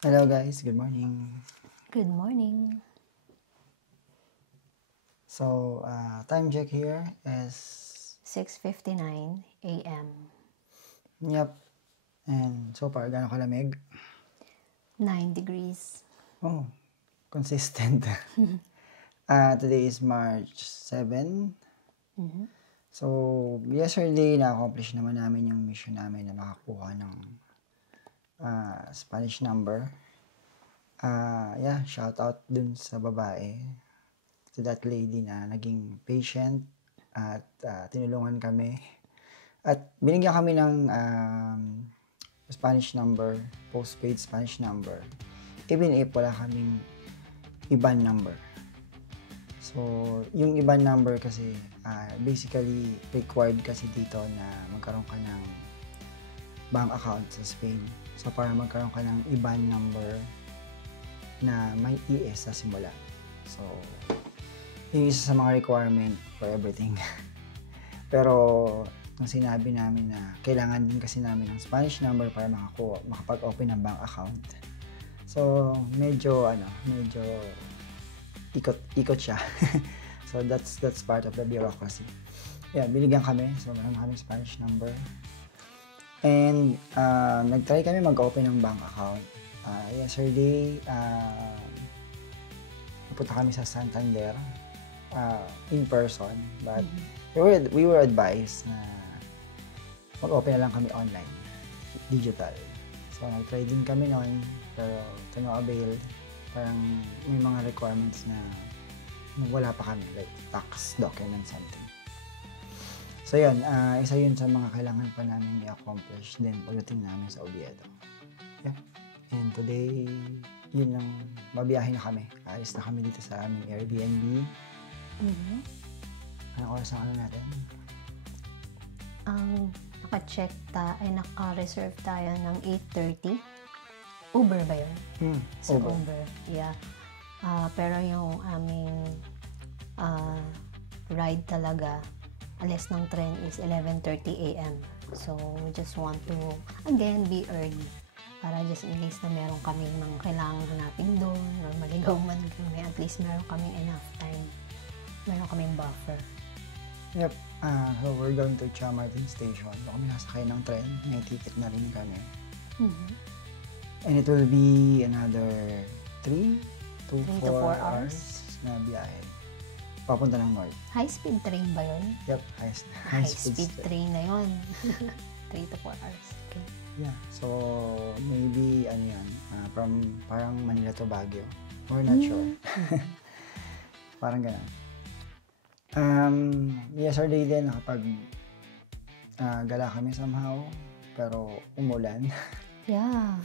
Hello guys, good morning. Good morning. So, time check here is 6:59 a.m. Yep. And so far, gano'ng kalamig? 9 degrees. Oh, consistent. Today is March 7. So, yesterday na-accomplish naman namin yung mission namin na makakuha ng Spanish number. Shout out dun sa babae, to that lady na naging patient at tinulungan kami. At binigyan kami ng Spanish number, postpaid Spanish number. Even if wala kaming IBAN number. So, yung IBAN number kasi basically required kasi dito na magkaroon ka ng bank account sa Spain. So, para magkaroon ka ng IBAN number na may ES sa simula. So, yung isa sa mga requirement for everything. Pero, nung sinabi namin na kailangan din kasi namin ng Spanish number para makapag-open ng bank account. So, medyo ikot siya. So, that's part of the bureaucracy. Yeah, binigyan kami. So, meron kami Spanish number. And, nag-try kami mag-open ng bank account. Yesterday, napunta kami sa Santander in person. But, we were advised na mag-open na lang kami online, digital. So, nag-try din kami noon, pero to no avail. Parang may mga requirements na wala pa kami, like tax document something. So yun, isa yun sa mga kailangan pa namin i-accomplish din pagdating namin sa Oviedo. Yeah. And today, yun lang, mabiyahe na kami. Alis na kami dito sa aming Airbnb. Anong oras ang natin? Naka-reserve tayo ng 8:30. Uber ba yun? Sa Uber. Yeah. Pero yung aming ride talaga, alis ng tren is 11:30 a.m. So, we just want to, again, be early. Para just in case na meron kaming mga kailangan hanapin doon or maligaw man kami, at least meron kaming enough time. Meron kaming buffer. Yep. So, we're going to Chamartin Station. So, kami nasakay ng tren. May ticket na rin kami. And it will be another 3 to 4 hours na biyahe. Papunta ng north. High-speed train ba yun? Yep, high-speed train na yun. 3 to 4 hours. Okay. Yeah, so maybe from parang Manila to Baguio. We're not sure. Parang ganun. Yesterday din nakapag gala kami somehow, pero umulan. Yeah.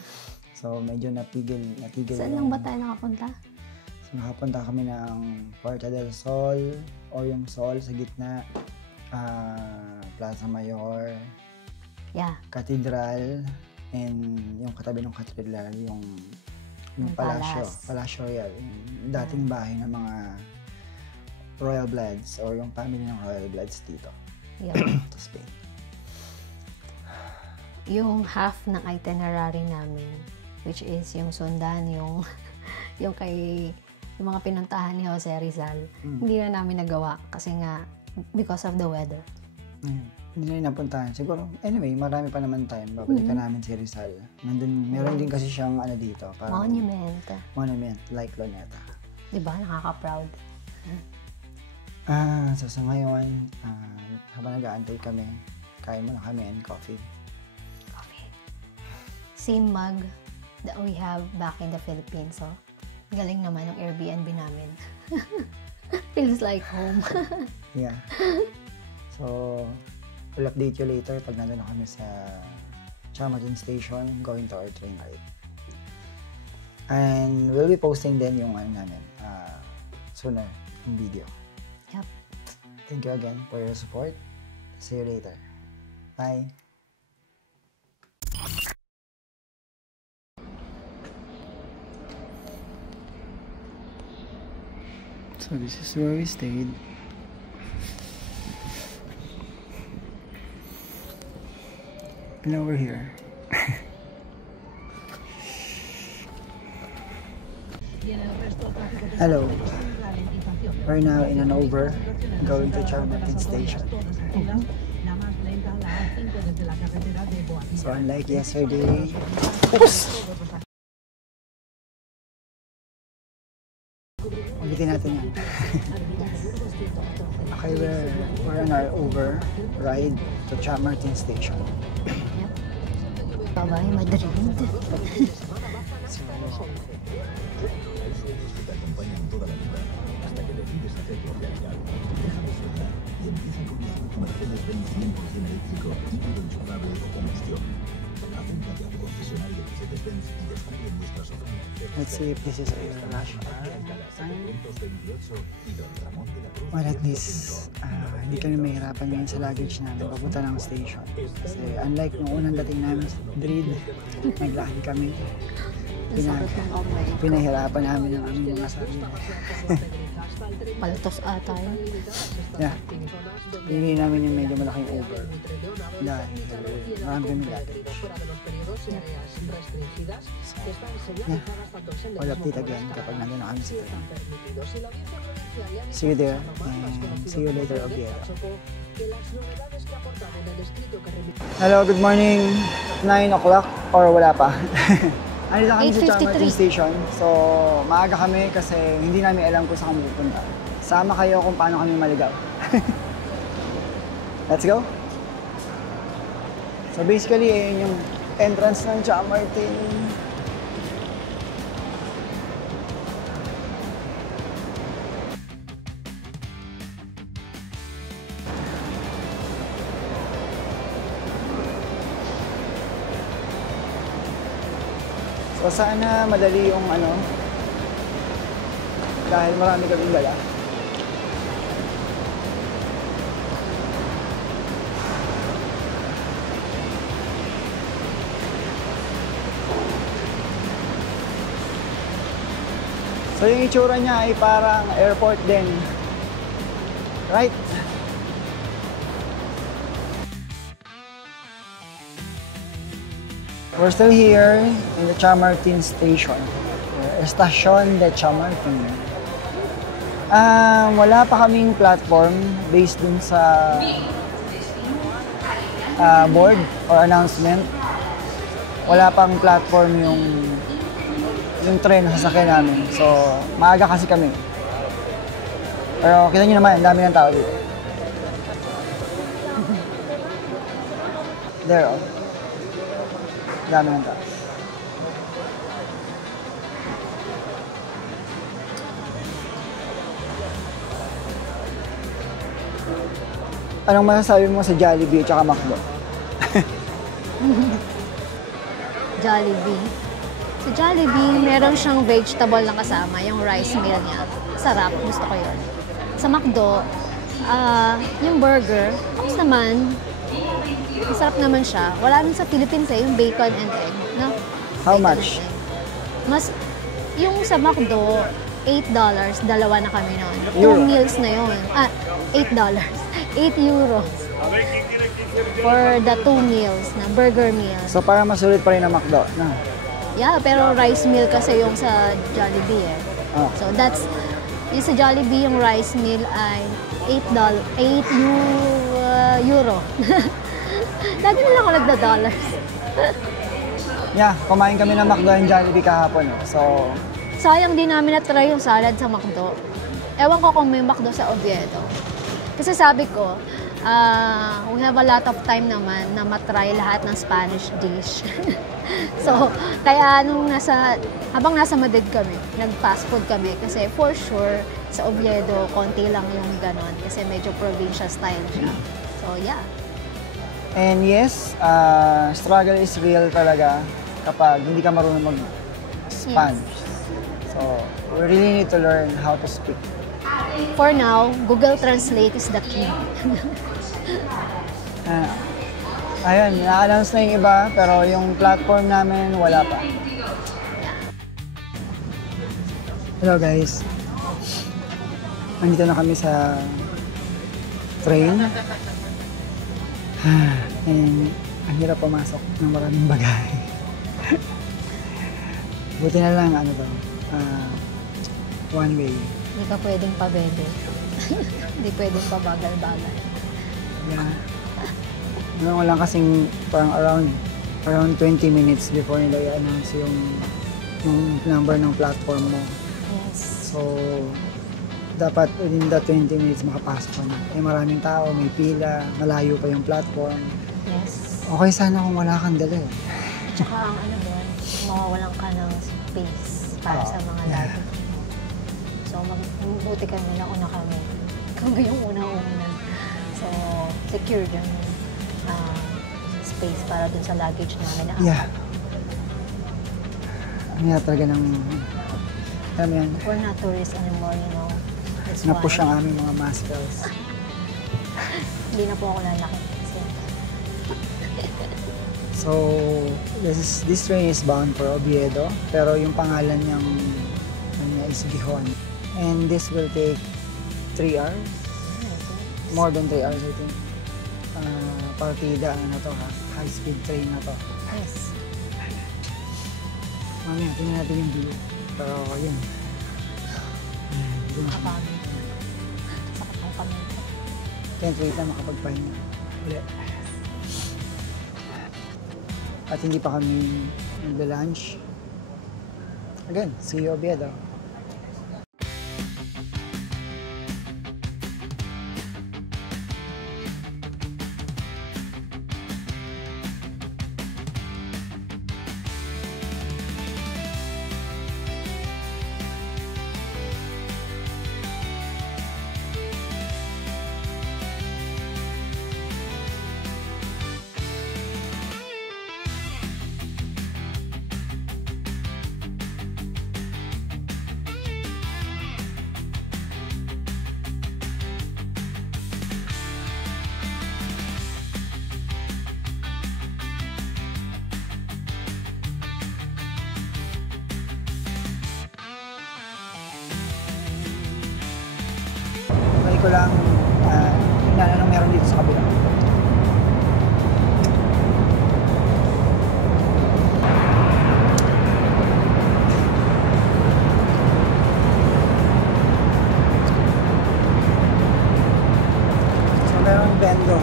So medyo natigil. Saan lang ba tayo nakapunta? So, nakapunta kami ng Puerta del Sol o yung Sol sa gitna, Plaza Mayor, Cathedral, and yung katabi ng Cathedral, yung Palacio Royal, yung dating bahay ng mga Royal Bloods or yung family ng Royal Bloods dito sa Spain. Yung half ng itinerary namin, which is yung sundan, yung mga pinuntahan ni Jose Rizal, hindi na namin nagawa kasi nga because of the weather. Hindi na rin napuntahan. Siguro, anyway, marami pa naman time. Babalikan namin si Rizal. Meron din kasi siyang dito. Parang Monument, like Luneta. Diba? Nakaka-proud. So sa ngayon, habang nag-aantay kami, kain muna kami and coffee. Same mug that we have back in the Philippines. So, galing naman ng Airbnb namin. Feels like home. Yeah. So, we'll update you later pag nandun na kami sa Chamartin Station going to our train ride. And we'll be posting din yung namin sooner yung video. Yep. Thank you again for your support. See you later. Bye. So this is where we stayed. And over here. Hello. We're now in an Uber going to Chamartin Station. So unlike yesterday, ulitin natin yan. Okay, we're on our Uber ride to Chamartin Station. Bye-bye, Madrid. Let's see if this is a rush hour. Well, at least, hindi kami mahirapan ngayon sa luggage namin papunta ng station. Kasi unlike nung unang dating namin sa Madrid, naglakad kami. Pinahirapan namin ang aming mga sarili. Paltos ata yun. Yeah. Pinili namin yung medyo malaking Uber. Dahil marami kami luggage. So, yeah. We'll update again kapag nandun na kami sa train. See you there and see you later, Oviedo. Hello, good morning. 9 o'clock or wala pa? Andito kami sa Chamartin Station. So, maaga kami kasi hindi namin alam kung saan kami pupunta. Sama kayo kung paano kami maligaw. Let's go! So basically, yun yung entrance ng Chamartin. So sana madali yung dahil marami kaming dala. So yung itsura niya ay parang airport din. Right? We're still here in the Chamartin Station. Estación de Chamartin. Wala pa kaming platform based dun sa board or announcement. Wala pang platform yung train na sasakyan namin. So, maaga kasi kami. Pero kita nyo naman, ang dami ng tao dito. There, oh. Dami ng tao. Anong masasabi mo sa Jollibee at saka McDo? Jollibee. Sa Jollibee, meron siyang vegetable na kasama, yung rice meal niya. Sarap, gusto ko yun. Sa McDo, yung burger, tapos naman, masarap naman siya. Wala rin sa Philippines yung bacon and egg. No? How Bacon much? and egg. Mas, yung sa McDo, $8, dalawa na kami noon. Euro. 2 meals na yun. $8. 8 euros. For the 2 meals na burger meal. So, para masulit pa rin ang McDo, no? Yeah, pero rice meal kasi yung sa Jollibee eh. Oh. So that's, yung sa Jollibee yung rice meal ay $8 euro. Lagi na lang ako nagda-dollars. Yeah, kumain kami ng McDo and Jollibee kahapon. So, Sayang din namin na-try yung salad sa McDo. Ewan ko kung may McDo sa Oviedo. Kasi sabi ko, we have a lot of time naman na matry lahat ng Spanish dish. So, kaya habang nasa Madrid kami, nag-fast food kami. Kasi for sure, sa Oviedo, konti lang yung ganon. Kasi medyo provincial style siya. So, yeah. and yes, struggle is real talaga kapag hindi ka marunong mag-Spanish. So, we really need to learn how to speak. For now, Google Translate is the key. Ayun, na-announce na yung iba, pero yung platform namin, wala pa. Hello guys. Nandito na kami sa train. And ang hirap pumasok ng maraming bagay. Buti na lang, one way. Hindi ka pwedeng pabebe. Hindi pwedeng pabagal-bagal. Yeah. Meron lang kasing parang around 20 minutes before nila i-announce yung number ng platform mo. Yes. So, dapat within the 20 minutes makapasok ka na. Eh maraming tao, may pila, malayo pa yung platform. Yes. Okay sana kung wala kang dala eh. Tsaka ang ano doon, mawawalan ka ng space para sa mga luggage mo. So, mabuti kami na una kami. Kami yung una-una. So, secure dyan yung space para dun sa luggage namin. Yeah. Ang talaga ng... Alam mo yan, We're not tourists anymore, you know. That's na-push why. ang aming mga maskels. Hindi na po ako lalaki kasi. So, this train is bound for Oviedo, pero yung pangalan niyang ano niya is Gihon. And this will take 3 hours, more than 3 hours I think. Partida, ano to ha, high-speed train na to. Yes. Mamaya, tingnan natin yung view. Pero yun. Nakapagod. Sakit ang kamay ko. Can't wait na makapagpahinga ulit. At hindi pa kami nagla-lunch. Again, see you Oviedo. Try ko lang tingnan anong meron dito sa kabila. So meron bendo.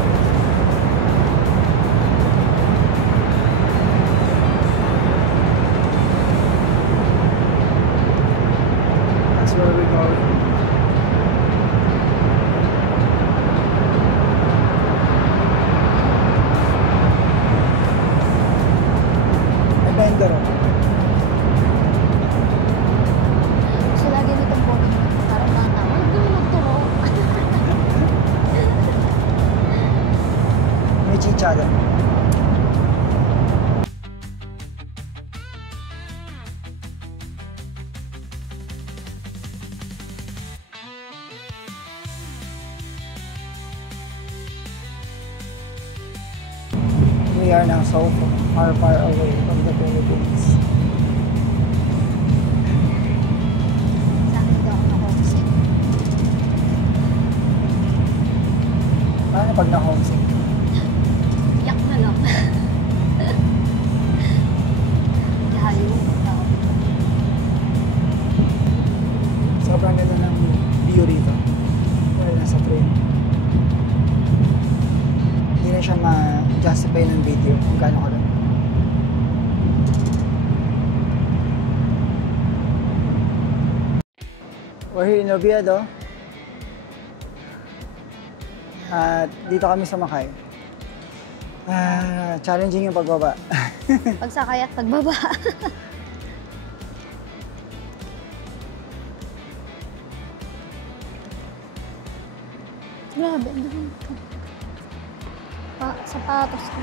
That's where we go. Vendor. So, lagi nitong po parang bata. Huwag mo magturo. May chichada. We are now so far away from the Philippines. Sana hindi ako na-homesick. Paano pag na-homesick? Yak na lang. Layo mo na. Sobrang ganda ng view rito. Dahil nasa train. Hindi na siya ma-justify ng video kung gaano ka lang. We're here in Oviedo. At dito kami sumakay. Challenging yung pagbaba. Pagsakay at pagbaba. Grabe, ang dami ito. Sapatos ko.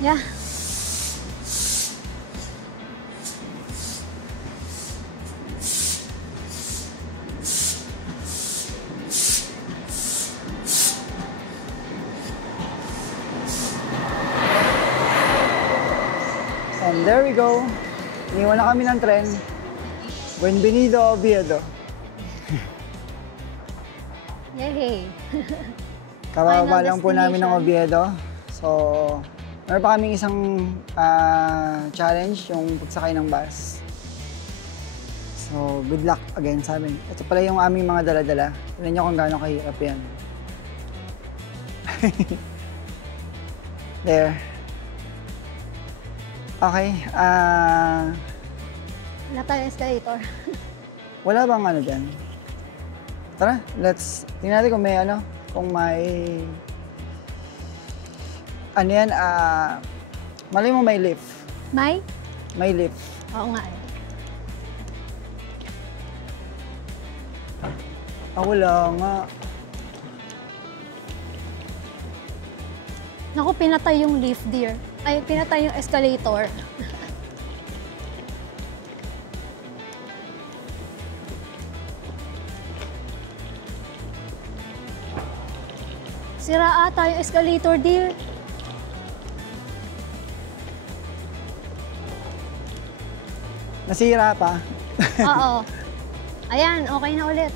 Yeah. And there we go. Iniwan na kami ng tren. Buenvenido, Oviedo. Yay! Kababa Final lang po namin ng destination. Oviedo. So, meron pa kaming isang challenge, yung pagsakay ng bus. So, good luck again sa amin. Ito pala yung aming mga dala-dala. Tignan nyo kung gaano kahirap yan. There. Okay. Wala tayong escalator. Wala bang ano dyan? Tara, tingnan natin kung may kung may, yan, malay mo may lift. May? May lift. Oo nga eh. Wala nga. Naku, pinatay yung lift, dear. Ay, pinatay yung escalator. Sira ata yung escalator, dear. Nasira pa. Oo. Ayan, okay na ulit.